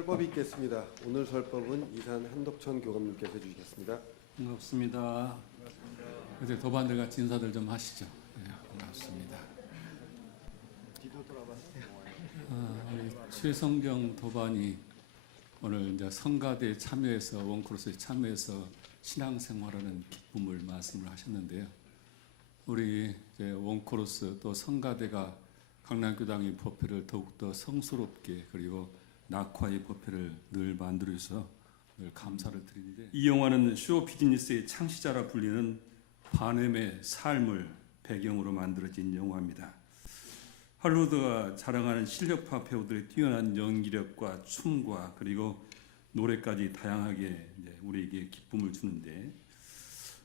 설법이 있겠습니다. 오늘 설법은 이산 한덕천 교감님께서 해주시겠습니다. 반갑습니다. 이제 도반들 같이 인사들 좀 하시죠. 네, 반갑습니다. 우리 최성경 도반이 오늘 이제 성가대에 참여해서 원코러스에 참여해서 신앙생활하는 기쁨을 말씀을 하셨는데요. 우리 이제 원코러스 또 성가대가 강남교당의 법회를 더욱더 성스럽게 그리고 낙화의 법회를 늘 만들어서 늘 감사를 드리는데, 이 영화는 쇼 비즈니스의 창시자라 불리는 바넴의 삶을 배경으로 만들어진 영화입니다. 할리우드가 자랑하는 실력파 배우들의 뛰어난 연기력과 춤과 그리고 노래까지 다양하게 우리에게 기쁨을 주는데,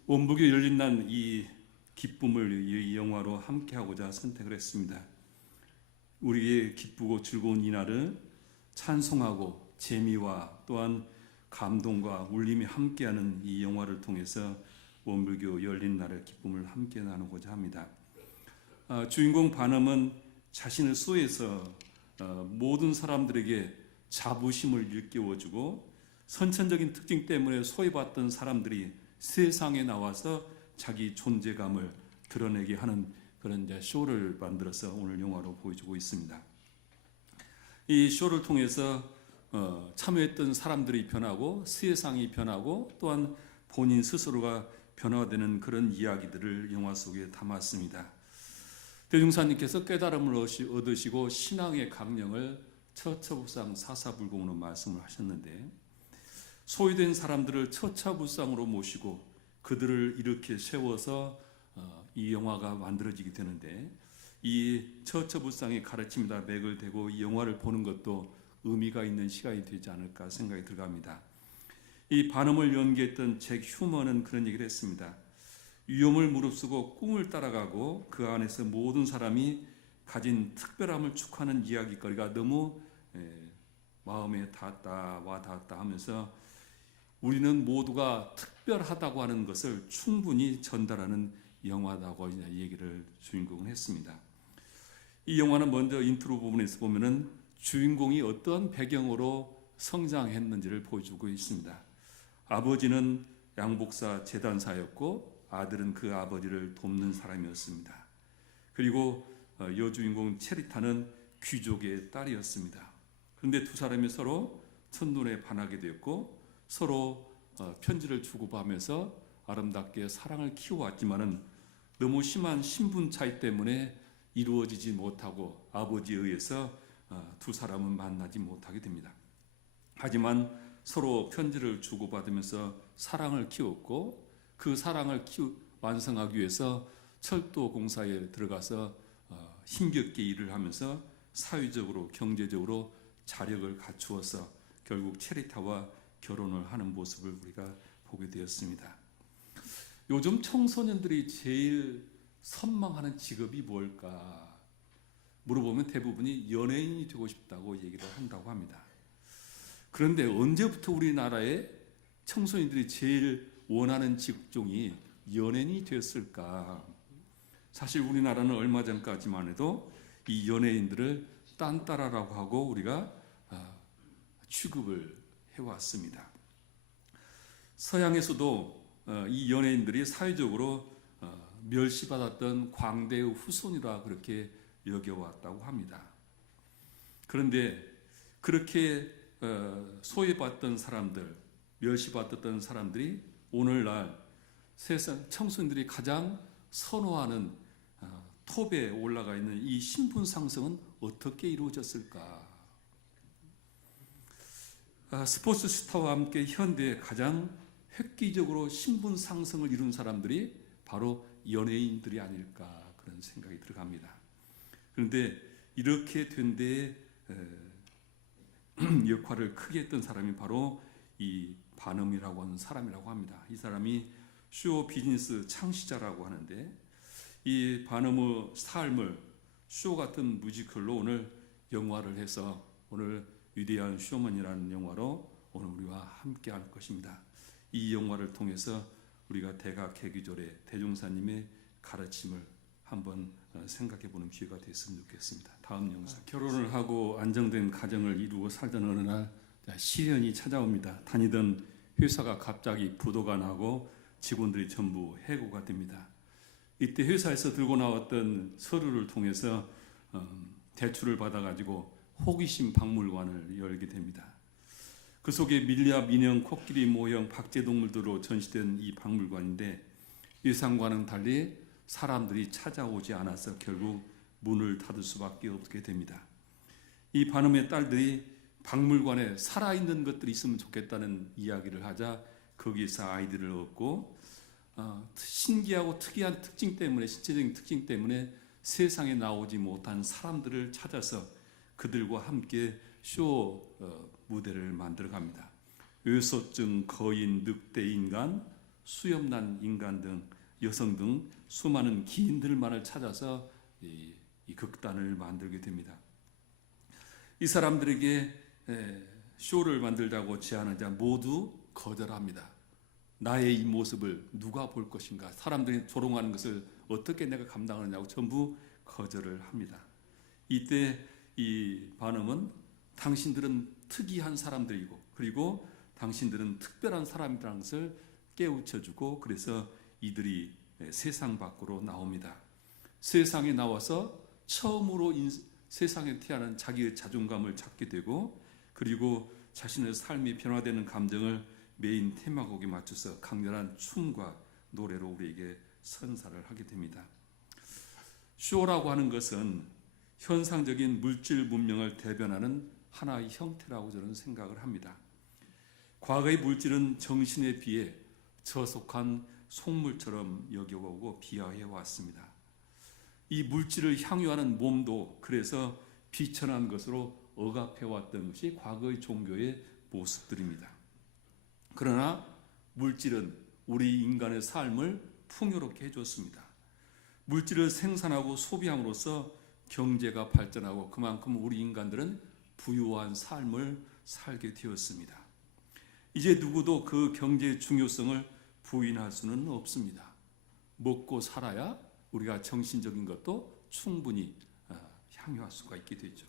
원불교 열린 날 이 기쁨을 이 영화로 함께하고자 선택을 했습니다. 우리의 기쁘고 즐거운 이 날을 찬송하고 재미와 또한 감동과 울림이 함께하는 이 영화를 통해서 원불교 열린 날의 기쁨을 함께 나누고자 합니다. 주인공 바넴은 자신을 쏘에서 모든 사람들에게 자부심을 일깨워주고, 선천적인 특징 때문에 소외받던 사람들이 세상에 나와서 자기 존재감을 드러내게 하는 그런 쇼를 만들어서 오늘 영화로 보여주고 있습니다. 이 쇼를 통해서 참여했던 사람들이 변하고 세상이 변하고 또한 본인 스스로가 변화되는 그런 이야기들을 영화 속에 담았습니다. 대중사님께서 깨달음을 얻으시고 신앙의 강령을 처처부상 사사불공으로 말씀을 하셨는데, 소외된 사람들을 처처부상으로 모시고 그들을 이렇게 세워서 이 영화가 만들어지게 되는데, 이 처처부상의 가르침에다 맥을 대고 이 영화를 보는 것도 의미가 있는 시간이 되지 않을까 생각이 들어갑니다. 이 바넴을 연기했던 잭 휴먼은 그런 얘기를 했습니다. 위험을 무릅쓰고 꿈을 따라가고 그 안에서 모든 사람이 가진 특별함을 축하하는 이야기거리가 너무 마음에 닿았다 와 닿았다 하면서 우리는 모두가 특별하다고 하는 것을 충분히 전달하는 영화다고 얘기를 주인공은 했습니다. 이 영화는 먼저 인트로 부분에서 보면은 주인공이 어떤 배경으로 성장했는지를 보여주고 있습니다. 아버지는 양복사 재단사였고 아들은 그 아버지를 돕는 사람이었습니다. 그리고 여주인공 체리타는 귀족의 딸이었습니다. 그런데 두 사람이 서로 첫눈에 반하게 되었고 서로 편지를 주고받으면서 아름답게 사랑을 키워왔지만은 너무 심한 신분 차이 때문에 이루어지지 못하고 아버지에 의해서 두 사람은 만나지 못하게 됩니다. 하지만 서로 편지를 주고받으면서 사랑을 키웠고 그 사랑을 완성하기 위해서 철도 공사에 들어가서 힘겹게 일을 하면서 사회적으로 경제적으로 자력을 갖추어서 결국 체리타와 결혼을 하는 모습을 우리가 보게 되었습니다. 요즘 청소년들이 제일 선망하는 직업이 뭘까 물어보면 대부분이 연예인이 되고 싶다고 얘기를 한다고 합니다. 그런데 언제부터 우리나라의 청소년들이 제일 원하는 직종이 연예인이 되었을까? 사실 우리나라는 얼마 전까지만 해도 이 연예인들을 딴따라라고 하고 우리가 취급을 해왔습니다. 서양에서도 이 연예인들이 사회적으로 멸시받았던 광대의 후손이라 그렇게 여겨왔다고 합니다. 그런데 그렇게 소외받던 사람들, 멸시받았던 사람들이 오늘날 세상 청소년들이 가장 선호하는 톱에 올라가 있는 이 신분 상승은 어떻게 이루어졌을까? 스포츠 스타와 함께 현대에 가장 획기적으로 신분 상승을 이룬 사람들이 바로 연예인들이 아닐까 그런 생각이 들어갑니다. 그런데 이렇게 된 데에 역할을 크게 했던 사람이 바로 이 바넴이라고 하는 사람이라고 합니다. 이 사람이 쇼 비즈니스 창시자라고 하는데, 이 바넴의 삶을 쇼 같은 뮤지컬로 오늘 영화를 해서 오늘 위대한 쇼맨이라는 영화로 오늘 우리와 함께 할 것입니다. 이 영화를 통해서 우리가 대각회기절에 대종사님의 가르침을 한번 생각해 보는 기회가 됐으면 좋겠습니다. 다음 영상. 결혼을 하고 안정된 가정을 이루고 살던 어느 날 시련이 찾아옵니다. 다니던 회사가 갑자기 부도가 나고 직원들이 전부 해고가 됩니다. 이때 회사에서 들고 나왔던 서류를 통해서 대출을 받아가지고 호기심 박물관을 열게 됩니다. 그 속에 밀렵, 인형, 코끼리 모형, 박제동물들로 전시된 이 박물관인데 예상과는 달리 사람들이 찾아오지 않아서 결국 문을 닫을 수밖에 없게 됩니다. 이 반음의 딸들이 박물관에 살아있는 것들이 있으면 좋겠다는 이야기를 하자 거기에서 아이디어를 얻고 신기하고 특이한 특징 때문에, 신체적인 특징 때문에 세상에 나오지 못한 사람들을 찾아서 그들과 함께 쇼 무대를 만들어 갑니다. 의소증, 거인, 늑대 인간, 수염난 인간 등 여성 등 수많은 기인들만을 찾아서 이 극단을 만들게 됩니다. 이 사람들에게 쇼를 만들자고 제안하자 모두 거절합니다. 나의 이 모습을 누가 볼 것인가? 사람들이 조롱하는 것을 어떻게 내가 감당하느냐고 전부 거절을 합니다. 이때 이 반음은 당신들은 특이한 사람들이고 그리고 당신들은 특별한 사람이라는 것을 깨우쳐주고 그래서 이들이 세상 밖으로 나옵니다. 세상에 나와서 처음으로 세상에 태어난 자기의 자존감을 찾게 되고 그리고 자신의 삶이 변화되는 감정을 메인 테마곡에 맞춰서 강렬한 춤과 노래로 우리에게 선사를 하게 됩니다. 쇼라고 하는 것은 현상적인 물질 문명을 대변하는 하나의 형태라고 저는 생각을 합니다. 과거의 물질은 정신에 비해 저속한 속물처럼 여겨오고 비하해 왔습니다. 이 물질을 향유하는 몸도 그래서 비천한 것으로 억압해왔던 것이 과거의 종교의 모습들입니다. 그러나 물질은 우리 인간의 삶을 풍요롭게 해줬습니다. 물질을 생산하고 소비함으로써 경제가 발전하고 그만큼 우리 인간들은 부유한 삶을 살게 되었습니다. 이제 누구도 그 경제의 중요성을 부인할 수는 없습니다. 먹고 살아야 우리가 정신적인 것도 충분히 향유할 수가 있게 되죠.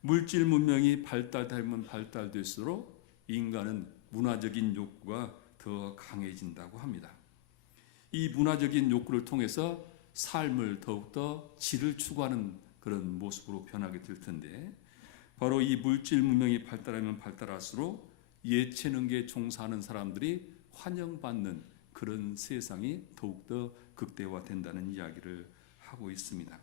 물질 문명이 발달되면 발달될수록 인간은 문화적인 욕구가 더 강해진다고 합니다. 이 문화적인 욕구를 통해서 삶을 더욱더 질을 추구하는 그런 모습으로 변하게 될 텐데 바로 이 물질 문명이 발달하면 발달할수록 예체능계에 종사하는 사람들이 환영받는 그런 세상이 더욱더 극대화된다는 이야기를 하고 있습니다.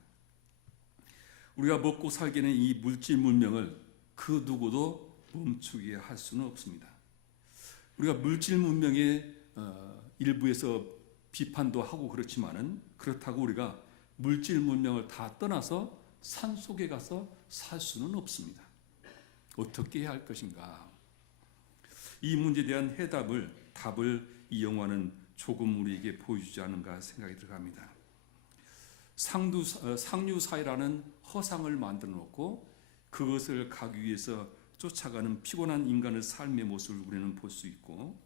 우리가 먹고 살기는 이 물질 문명을 그 누구도 멈추게 할 수는 없습니다. 우리가 물질 문명의 일부에서 비판도 하고 그렇지만은 그렇다고 우리가 물질 문명을 다 떠나서 산속에 가서 살 수는 없습니다. 어떻게 해야 할 것인가? 이 문제에 대한 답을 이 영화는 조금 우리에게 보여주지 않은가 생각이 들어갑니다. 상류사회라는 허상을 만들어 놓고 그것을 가기 위해서 쫓아가는 피곤한 인간의 삶의 모습을 우리는 볼 수 있고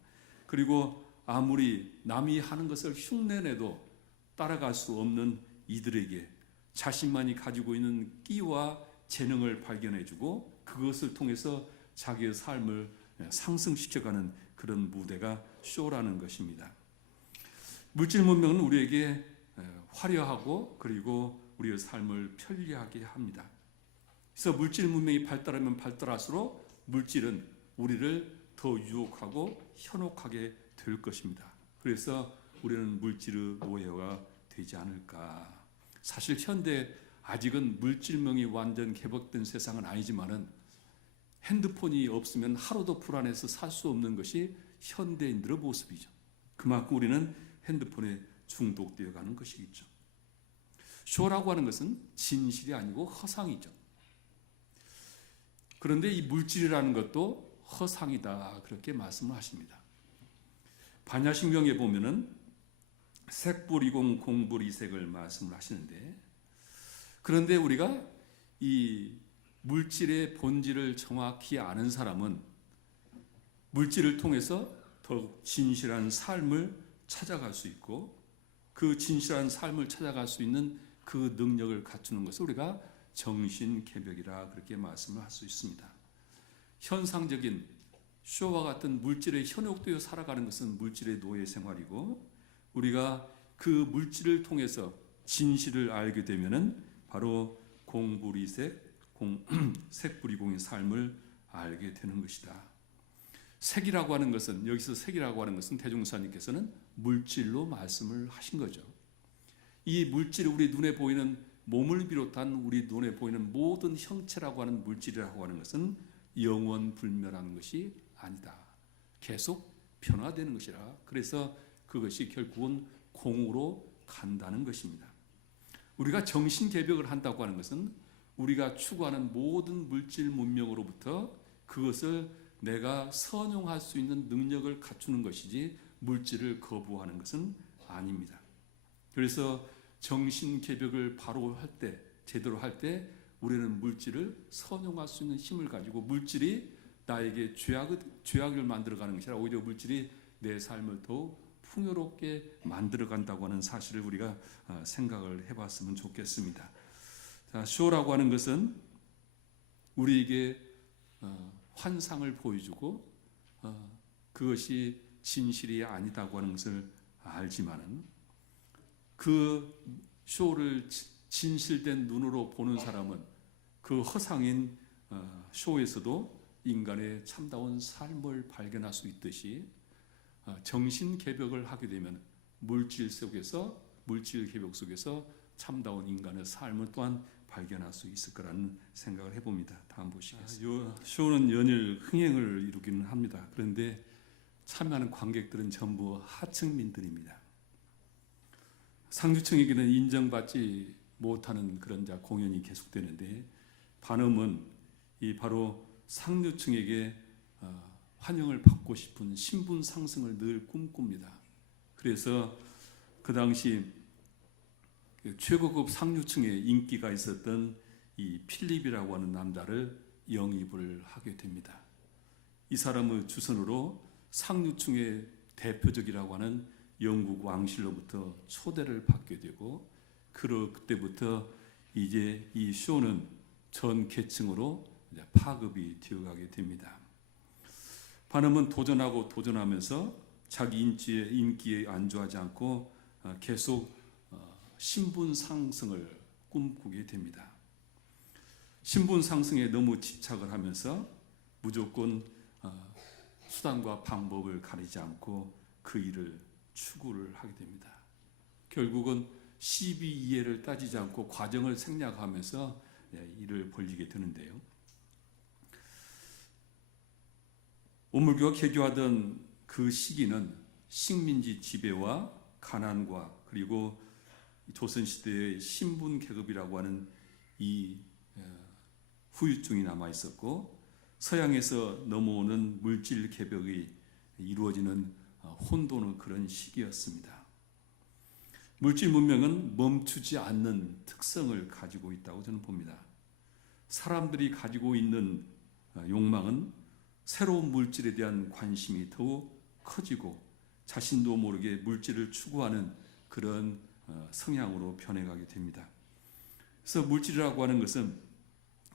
그리고 아무리 남이 하는 것을 흉내내도 따라갈 수 없는 이들에게 자신만이 가지고 있는 끼와 재능을 발견해주고 그것을 통해서 자기의 삶을 상승시켜가는 그런 무대가 쇼라는 것입니다. 물질 문명은 우리에게 화려하고 그리고 우리의 삶을 편리하게 합니다. 그래서 물질 문명이 발달하면 발달할수록 물질은 우리를 더 유혹하고 현혹하게 될 것입니다. 그래서 우리는 물질의 노예가 되지 않을까. 사실 현대 아직은 물질명이 완전 개복된 세상은 아니지만은 핸드폰이 없으면 하루도 불안해서 살 수 없는 것이 현대인들의 모습이죠. 그만큼 우리는 핸드폰에 중독되어 가는 것이겠죠. 쇼라고 하는 것은 진실이 아니고 허상이죠. 그런데 이 물질이라는 것도 허상이다 그렇게 말씀을 하십니다. 반야신경에 보면은 색불이공 공불이색을 말씀을 하시는데 그런데 우리가 이 물질의 본질을 정확히 아는 사람은 물질을 통해서 더욱 진실한 삶을 찾아갈 수 있고 그 진실한 삶을 찾아갈 수 있는 그 능력을 갖추는 것을 우리가 정신개벽이라 그렇게 말씀을 할 수 있습니다. 현상적인 쇼와 같은 물질에 현혹되어 살아가는 것은 물질의 노예 생활이고, 우리가 그 물질을 통해서 진실을 알게 되면은 바로 공불이색, 색불이공의 삶을 알게 되는 것이다. 색이라고 하는 것은, 여기서 색이라고 하는 것은 대종사님께서는 물질로 말씀을 하신 거죠. 이 물질, 우리 눈에 보이는 몸을 비롯한 우리 눈에 보이는 모든 형체라고 하는 물질이라고 하는 것은 영원 불멸한 것이 아니다. 계속 변화되는 것이라. 그래서 그것이 결국은 공으로 간다는 것입니다. 우리가 정신개벽을 한다고 하는 것은 우리가 추구하는 모든 물질 문명으로부터 그것을 내가 선용할 수 있는 능력을 갖추는 것이지 물질을 거부하는 것은 아닙니다. 그래서 정신개벽을 바로 할 때, 제대로 할 때 우리는 물질을 선용할 수 있는 힘을 가지고, 물질이 나에게 죄악을 만들어가는 것이 아니라 오히려 물질이 내 삶을 더욱 풍요롭게 만들어간다고 하는 사실을 우리가 생각을 해봤으면 좋겠습니다. 자, 쇼라고 하는 것은 우리에게 환상을 보여주고 그것이 진실이 아니다고 하는 것을 알지만은, 그 쇼를 진실된 눈으로 보는 사람은 그 허상인 쇼에서도 인간의 참다운 삶을 발견할 수 있듯이, 정신 개벽을 하게 되면 물질 개벽 속에서 참다운 인간의 삶을 또한 발견할 수 있을 거라는 생각을 해봅니다. 다음 보시겠습니다. 쇼는 연일 흥행을 이루기는 합니다. 그런데 참여하는 관객들은 전부 하층민들입니다. 상류층에게는 인정받지 못하는 그런 공연이 계속되는데, 반음은 바로 상류층에게 환영을 받고 싶은 신분 상승을 늘 꿈꿉니다. 그래서 그 당시 최고급 상류층에 인기가 있었던 이 필립이라고 하는 남자를 영입을 하게 됩니다. 이 사람의 주선으로 상류층의 대표적이라고 하는 영국 왕실로부터 초대를 받게 되고, 그때부터 이제 이 쇼는 전 계층으로 파급이 되어가게 됩니다. 반음은 도전하면서 자기 인기에 안주하지 않고 계속 신분 상승을 꿈꾸게 됩니다. 신분 상승에 너무 집착을 하면서 무조건 수단과 방법을 가리지 않고 그 일을 추구를 하게 됩니다. 결국은 시비이해를 따지지 않고 과정을 생략하면서 일을 벌이게 되는데요. 오물교가 개교하던 그 시기는 식민지 지배와 가난과 그리고 조선시대의 신분 계급이라고 하는 이 후유증이 남아 있었고, 서양에서 넘어오는 물질 개벽이 이루어지는 혼돈의 그런 시기였습니다. 물질 문명은 멈추지 않는 특성을 가지고 있다고 저는 봅니다. 사람들이 가지고 있는 욕망은 새로운 물질에 대한 관심이 더욱 커지고 자신도 모르게 물질을 추구하는 그런 성향으로 변해가게 됩니다. 그래서 물질이라고 하는 것은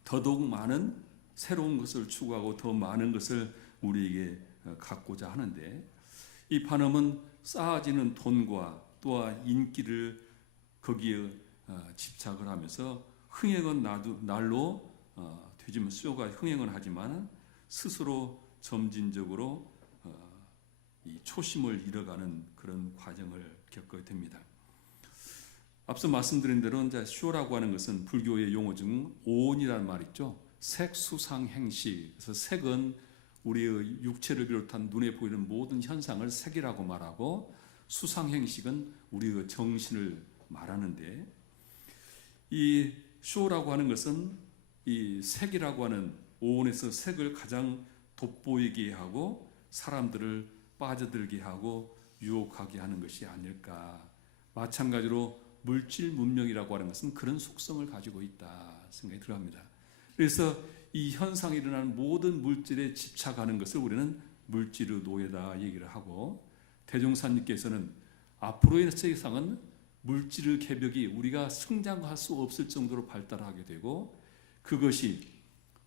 더더욱 많은 새로운 것을 추구하고 더 많은 것을 우리에게 갖고자 하는데, 이 반음은 쌓아지는 돈과 또한 인기를 거기에 집착을 하면서 흥행은 날로 되지만 쇼가 흥행은 하지만 스스로 점진적으로 이 초심을 잃어가는 그런 과정을 겪게 됩니다. 앞서 말씀드린 대로 이제 쇼라고 하는 것은 불교의 용어 중 오온이라는 말 있죠. 색, 수상, 행시. 그래서 색은 우리의 육체를 비롯한 눈에 보이는 모든 현상을 색이라고 말하고, 수상행식은 우리의 정신을 말하는데, 이 쇼라고 하는 것은 이 색이라고 하는 오온에서 색을 가장 돋보이게 하고 사람들을 빠져들게 하고 유혹하게 하는 것이 아닐까. 마찬가지로 물질 문명이라고 하는 것은 그런 속성을 가지고 있다 생각이 들어갑니다. 그래서 이 현상이 일어나는 모든 물질에 집착하는 것을 우리는 물질의 노예다 얘기를 하고, 대종사님께서는 앞으로의 세상은 물질의 개벽이 우리가 성장할 수 없을 정도로 발달하게 되고, 그것이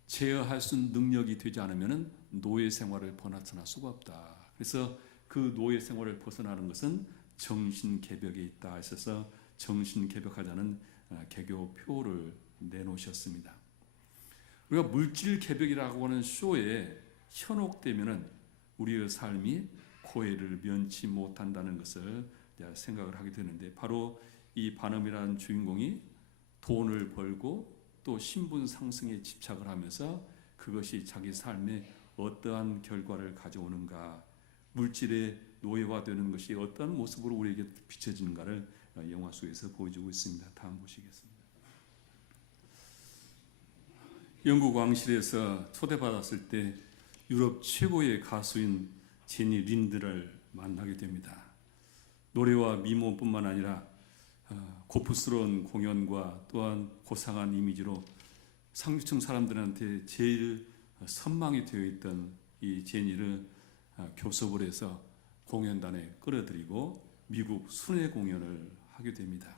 제어할 수 있는 능력이 되지 않으면 노예 생활을 벗어날 수가 없다. 그래서 그 노예 생활을 벗어나는 것은 정신개벽에 있다 하셔서 정신개벽하자는 개교표를 내놓으셨습니다. 우리가 물질개벽이라고 하는 쇼에 현혹되면은 우리의 삶이 고해를 면치 못한다는 것을 생각을 하게 되는데, 바로 이 반음이라는 주인공이 돈을 벌고 또 신분 상승에 집착을 하면서 그것이 자기 삶에 어떠한 결과를 가져오는가, 물질의 노예화되는 것이 어떠한 모습으로 우리에게 비춰지는가를 영화 속에서 보여주고 있습니다. 다음 보시겠습니다. 영국 왕실에서 초대받았을 때 유럽 최고의 가수인 제니 린드를 만나게 됩니다. 노래와 미모뿐만 아니라 고풍스러운 공연과 또한 고상한 이미지로 상류층 사람들한테 제일 선망이 되어 있던 이 제니를 교섭을 해서 공연단에 끌어들이고 미국 순회 공연을 하게 됩니다.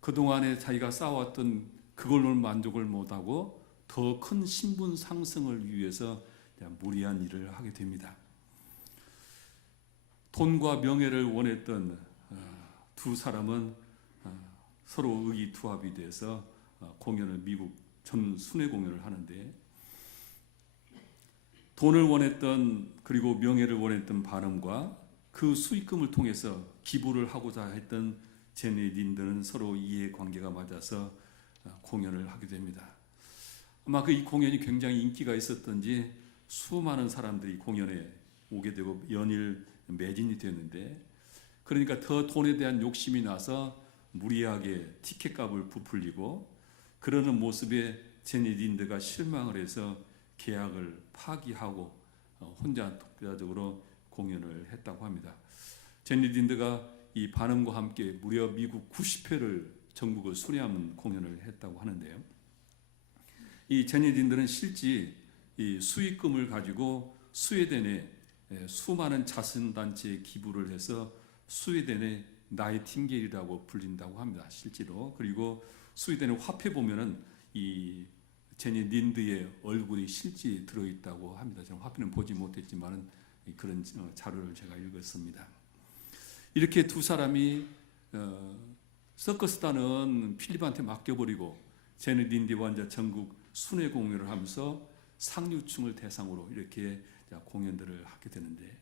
그동안에 자기가 쌓아왔던 그걸로 만족을 못하고 더 큰 신분 상승을 위해서 무리한 일을 하게 됩니다. 돈과 명예를 원했던 두 사람은 서로 의기투합이 돼서 공연을 미국 전 순회 공연을 하는데, 돈을 원했던 그리고 명예를 원했던 반음과 그 수익금을 통해서 기부를 하고자 했던 제니 린드는 서로 이해관계가 맞아서 공연을 하게 됩니다. 아마 그 이 공연이 굉장히 인기가 있었던지 수많은 사람들이 공연에 오게 되고 연일 매진이 되었는데, 그러니까 더 돈에 대한 욕심이 나서 무리하게 티켓값을 부풀리고, 그러는 모습에 제니 린드가 실망을 해서 계약을 파기하고 혼자 독자적으로 공연을 했다고 합니다. 제니 린드가 이 반음과 함께 무려 미국 90회를 전국을 순회하는 공연을 했다고 하는데요. 이 제니 린드는 실제 이 수익금을 가지고 스웨덴에 수많은 자선단체에 기부를 해서 스웨덴의 나이팅게일이라고 불린다고 합니다. 실제로. 그리고 스웨덴의 화폐 보면은 이 제니 린드의 얼굴이 실제 들어있다고 합니다. 저는 화폐는 보지 못했지만 그런 자료를 제가 읽었습니다. 이렇게 두 사람이 서커스단은 필립한테 맡겨버리고 제니 린드와 이제 전국 순회 공연을 하면서 상류층을 대상으로 이렇게 공연들을 하게 되는데,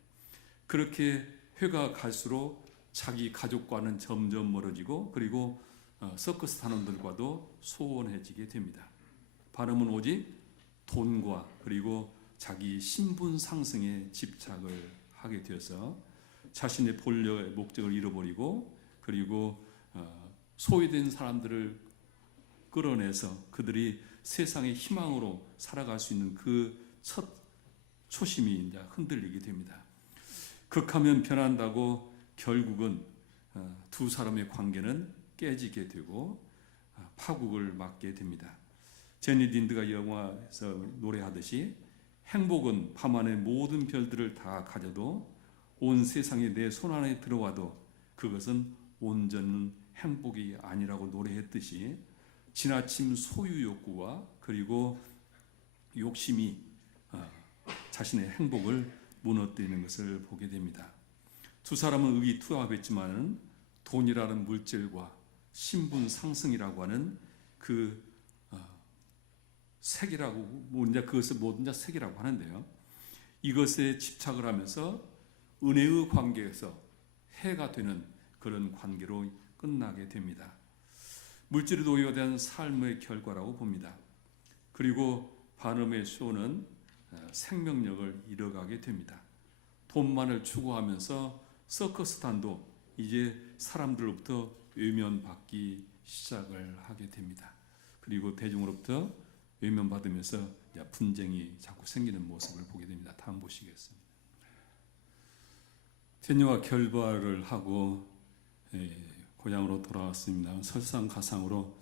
그렇게 회가 갈수록 자기 가족과는 점점 멀어지고, 그리고 서커스 단원들과도 소원해지게 됩니다. 반음은 오직 돈과 그리고 자기 신분 상승에 집착을 하게 되어서 자신의 본래의 목적을 잃어버리고, 그리고 소외된 사람들을 끌어내서 그들이 세상의 희망으로 살아갈 수 있는 그 첫 초심이 이제 흔들리게 됩니다. 극하면 변한다고 결국은 두 사람의 관계는 깨지게 되고 파국을 맞게 됩니다. 제니 린드가 영화에서 노래하듯이 행복은 밤하늘 모든 별들을 다 가져도 온 세상에 내 손 안에 들어와도 그것은 온전한 행복이 아니라고 노래했듯이 지나친 소유 욕구와 그리고 욕심이 자신의 행복을 무너뜨리는 것을 보게 됩니다. 두 사람은 의기투합했지만 돈이라는 물질과 신분 상승이라고 하는 그 색이라고 뭔지 그것을 뭐든지 색이라고 하는데요. 이것에 집착을 하면서 은혜의 관계에서 해가 되는 그런 관계로 끝나게 됩니다. 물질의 노예에 대한 삶의 결과라고 봅니다. 그리고 반음의 쇼는 생명력을 잃어가게 됩니다. 돈만을 추구하면서 서커스단도 이제 사람들로부터 외면받기 시작을 하게 됩니다. 그리고 대중으로부터 외면받으면서 분쟁이 자꾸 생기는 모습을 보게 됩니다. 다음 보시겠습니다. 제니와 결별을 하고 고향으로 돌아왔습니다. 설상가상으로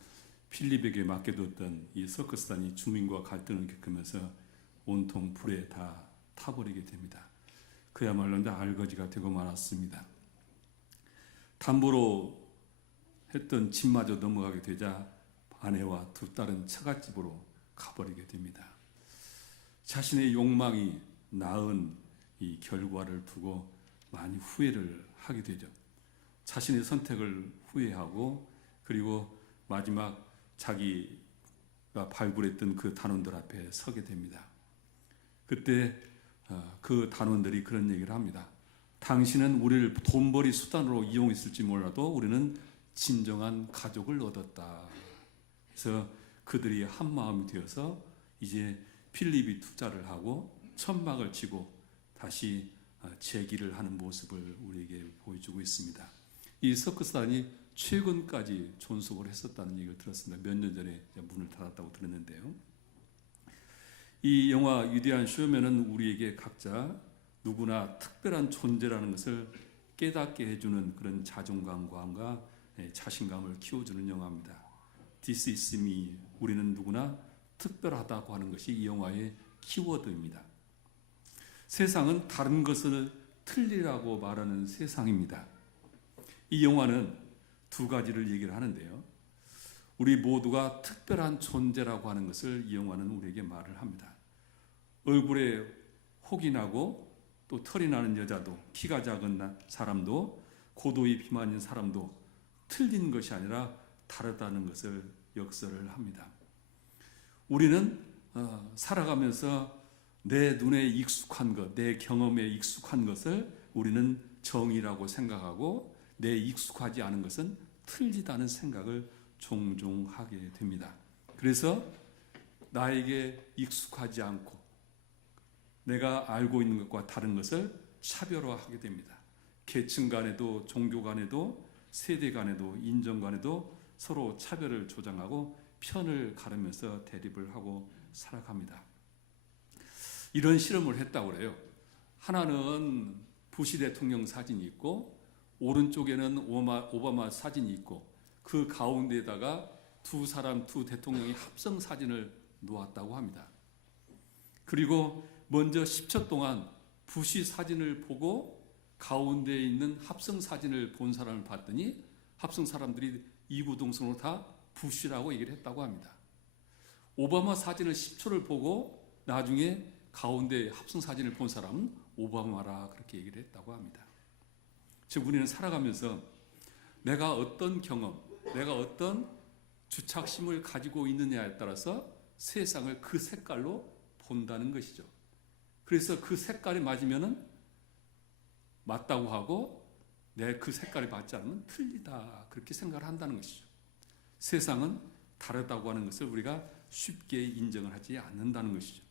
필립에게 맡겨뒀던 이 서커스단이 주민과 갈등을 겪으면서 온통 불에 다 타버리게 됩니다. 그야말로 알거지가 되고 말았습니다. 담보로 했던 집마저 넘어가게 되자 아내와 두 딸은 처갓집으로 가버리게 됩니다. 자신의 욕망이 낳은 이 결과를 두고 많이 후회를 하게 되죠. 자신의 선택을 후회하고 그리고 마지막 자기가 발굴했던 그 단원들 앞에 서게 됩니다. 그때 그 단원들이 그런 얘기를 합니다. 당신은 우리를 돈벌이 수단으로 이용했을지 몰라도 우리는 진정한 가족을 얻었다. 그래서 그들이 한 마음이 되어서 이제 필립이 투자를 하고 천막을 치고 다시 재기를 하는 모습을 우리에게 보여주고 있습니다. 이 서커스단이 최근까지 존속을 했었다는 얘기를 들었습니다. 몇 년 전에 문을 닫았다고 들었는데요. 이 영화 위대한 쇼맨은 우리에게 각자 누구나 특별한 존재라는 것을 깨닫게 해주는 그런 자존감과 자신감을 키워주는 영화입니다. This is me. 우리는 누구나 특별하다고 하는 것이 이 영화의 키워드입니다. 세상은 다른 것을 틀리라고 말하는 세상입니다. 이 영화는 두 가지를 얘기를 하는데요. 우리 모두가 특별한 존재라고 하는 것을 이 영화는 우리에게 말을 합니다. 얼굴에 혹이 나고 또 털이 나는 여자도, 키가 작은 사람도, 고도의 비만인 사람도 틀린 것이 아니라 다르다는 것을 역설을 합니다. 우리는 살아가면서 내 눈에 익숙한 것, 내 경험에 익숙한 것을 우리는 정의라고 생각하고 내 익숙하지 않은 것은 틀리다는 생각을 종종 하게 됩니다. 그래서 나에게 익숙하지 않고 내가 알고 있는 것과 다른 것을 차별화하게 됩니다. 계층 간에도 종교 간에도 세대 간에도 인종 간에도 서로 차별을 조장하고 편을 가르면서 대립을 하고 살아갑니다. 이런 실험을 했다고 그래요. 하나는 부시 대통령 사진이 있고 오른쪽에는 오바마 사진이 있고 그 가운데에다가 두 대통령의 합성 사진을 놓았다고 합니다. 그리고 먼저 10초 동안 부시 사진을 보고 가운데에 있는 합성 사진을 본 사람을 봤더니 합성 사람들이 이구동성으로 다 부시라고 얘기를 했다고 합니다. 오바마 사진을 10초를 보고 나중에 가운데 합성 사진을 본 사람은 오바마라 그렇게 얘기를 했다고 합니다. 즉 우리는 살아가면서 내가 어떤 경험, 내가 어떤 주착심을 가지고 있느냐에 따라서 세상을 그 색깔로 본다는 것이죠. 그래서 그 색깔이 맞으면은 맞다고 하고 내 그 색깔이 맞지 않으면 틀리다 그렇게 생각을 한다는 것이죠. 세상은 다르다고 하는 것을 우리가 쉽게 인정을 하지 않는다는 것이죠.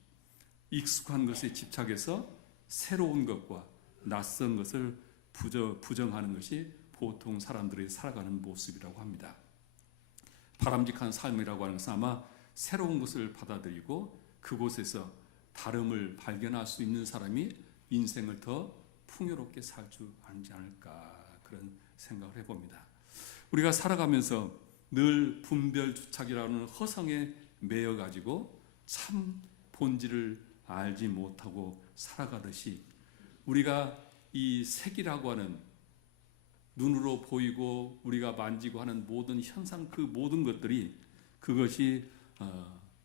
익숙한 것에 집착해서 새로운 것과 낯선 것을 부정하는 것이 보통 사람들이 살아가는 모습이라고 합니다. 바람직한 삶이라고 하는 것은 아마 새로운 것을 받아들이고 그곳에서 다름을 발견할 수 있는 사람이 인생을 더 풍요롭게 살 줄 알지 않을까 그런 생각을 해봅니다. 우리가 살아가면서 늘 분별주착이라는 허상에 매여가지고 참 본질을 알지 못하고 살아가듯이 우리가 이 색이라고 하는 눈으로 보이고 우리가 만지고 하는 모든 현상 그 모든 것들이 그것이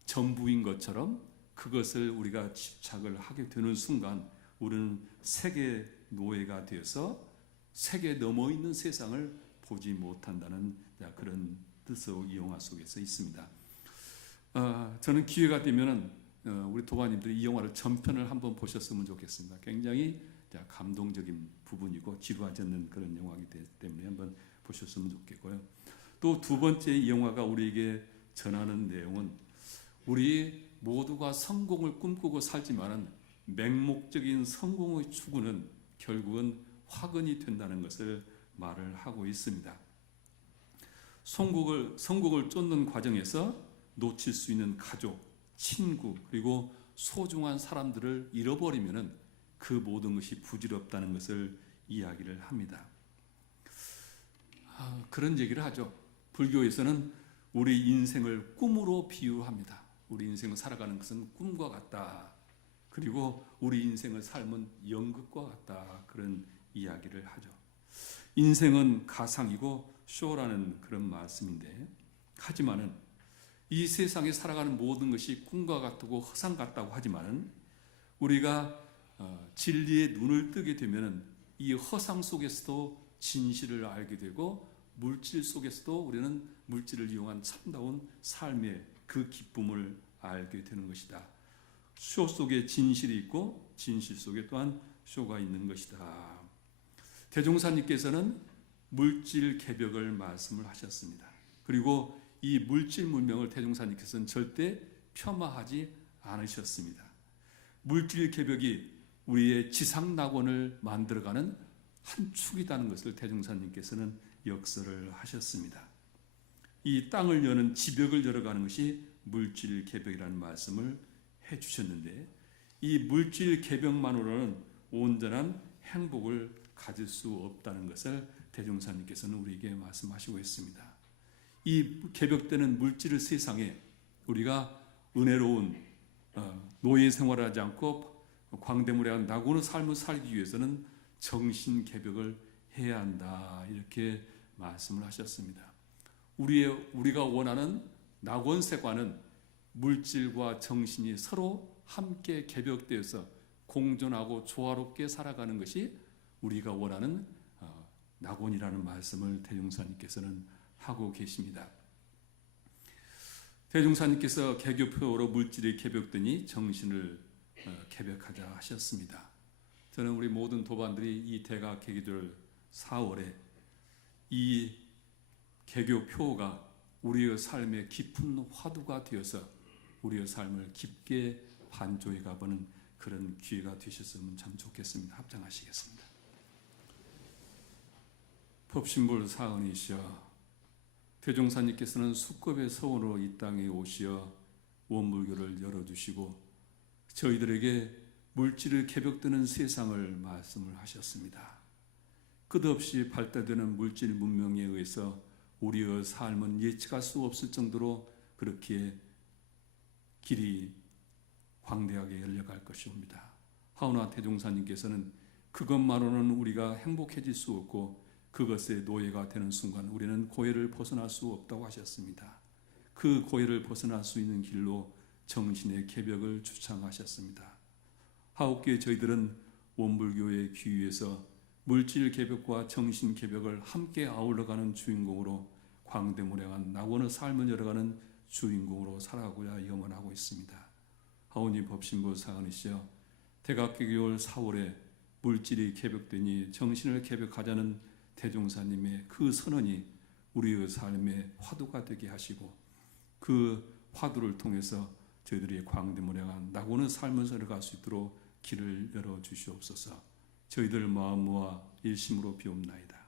전부인 것처럼 그것을 우리가 집착을 하게 되는 순간 우리는 색의 노예가 되어서 색에 넘어 있는 세상을 보지 못한다는 그런 뜻으로 이 영화 속에서 있습니다. 저는 기회가 되면은 우리 도반님들이 이 영화를 전편을 한번 보셨으면 좋겠습니다. 굉장히 감동적인 부분이고 지루하지 않는 그런 영화이기 때문에 한번 보셨으면 좋겠고요. 또 두 번째 이 영화가 우리에게 전하는 내용은 우리 모두가 성공을 꿈꾸고 살지만은 맹목적인 성공의 추구는 결국은 화근이 된다는 것을 말을 하고 있습니다. 성공을 쫓는 과정에서 놓칠 수 있는 가족, 친구 그리고 소중한 사람들을 잃어버리면은 그 모든 것이 부질없다는 것을 이야기를 합니다. 그런 얘기를 하죠. 불교에서는 우리 인생을 꿈으로 비유합니다. 우리 인생을 살아가는 것은 꿈과 같다. 그리고 우리 인생을 삶은 연극과 같다. 그런 이야기를 하죠. 인생은 가상이고 쇼라는 그런 말씀인데 하지만은 이 세상에 살아가는 모든 것이 꿈과 같고 허상 같다고 하지만은 우리가 진리의 눈을 뜨게 되면 이 허상 속에서도 진실을 알게 되고 물질 속에서도 우리는 물질을 이용한 참다운 삶의 그 기쁨을 알게 되는 것이다. 쇼 속에 진실이 있고 진실 속에 또한 쇼가 있는 것이다. 대종사님께서는 물질 개벽을 말씀을 하셨습니다. 그리고 이 물질 문명을 대종사님께서는 절대 폄하하지 않으셨습니다. 물질 개벽이 우리의 지상 낙원을 만들어가는 한 축이라는 것을 대종사님께서는 역설을 하셨습니다. 이 땅을 여는 지벽을 열어가는 것이 물질 개벽이라는 말씀을 해주셨는데, 이 물질 개벽만으로는 온전한 행복을 가질 수 없다는 것을 대종사님께서는 우리에게 말씀하시고 있습니다. 이 개벽되는 물질 세상에 우리가 은혜로운 노예 생활하지 않고 광대무량한 낙원의 삶을 살기 위해서는 정신 개벽을 해야 한다, 이렇게 말씀을 하셨습니다. 우리가 원하는 낙원 세관은 물질과 정신이 서로 함께 개벽되어서 공존하고 조화롭게 살아가는 것이 우리가 원하는 낙원이라는 말씀을 대종사님께서는 하고 계십니다. 대종사님께서 개교표로 물질이 개벽되니 정신을 개벽하자 하셨습니다. 저는 우리 모든 도반들이 이 대가 개교절 4월에 이 개교표가 우리의 삶의 깊은 화두가 되어서 우리의 삶을 깊게 반조해 가보는 그런 기회가 되셨으면 참 좋겠습니다. 합장하시겠습니다. 법신불 사은이시여, 대종사님께서는 수급의 서원으로 이 땅에 오시어 원불교를 열어주시고 저희들에게 물질을 개벽되는 세상을 말씀을 하셨습니다. 끝없이 발달되는 물질 문명에 의해서 우리의 삶은 예측할 수 없을 정도로 그렇게 길이 광대하게 열려갈 것입니다. 하오나 대종사님께서는 그것만으로는 우리가 행복해질 수 없고 그것의 노예가 되는 순간 우리는 고해를 벗어날 수 없다고 하셨습니다. 그 고해를 벗어날 수 있는 길로 정신의 개벽을 주창하셨습니다. 하옵기에 저희들은 원불교의 귀위에서 물질 개벽과 정신 개벽을 함께 아울러가는 주인공으로 광대무량한 낙원의 삶을 열어가는 주인공으로 살아가고자 염원하고 있습니다. 하오니 법신부 사은이시여, 대각개교월 4월에 물질이 개벽되니 정신을 개벽하자는 대종사님의 그 선언이 우리의 삶의 화두가 되게 하시고 그 화두를 통해서 저희들이 광대무량한 낙원의 삶을 살아갈 수 있도록 길을 열어주시옵소서. 저희들 마음 모아 일심으로 비옵나이다.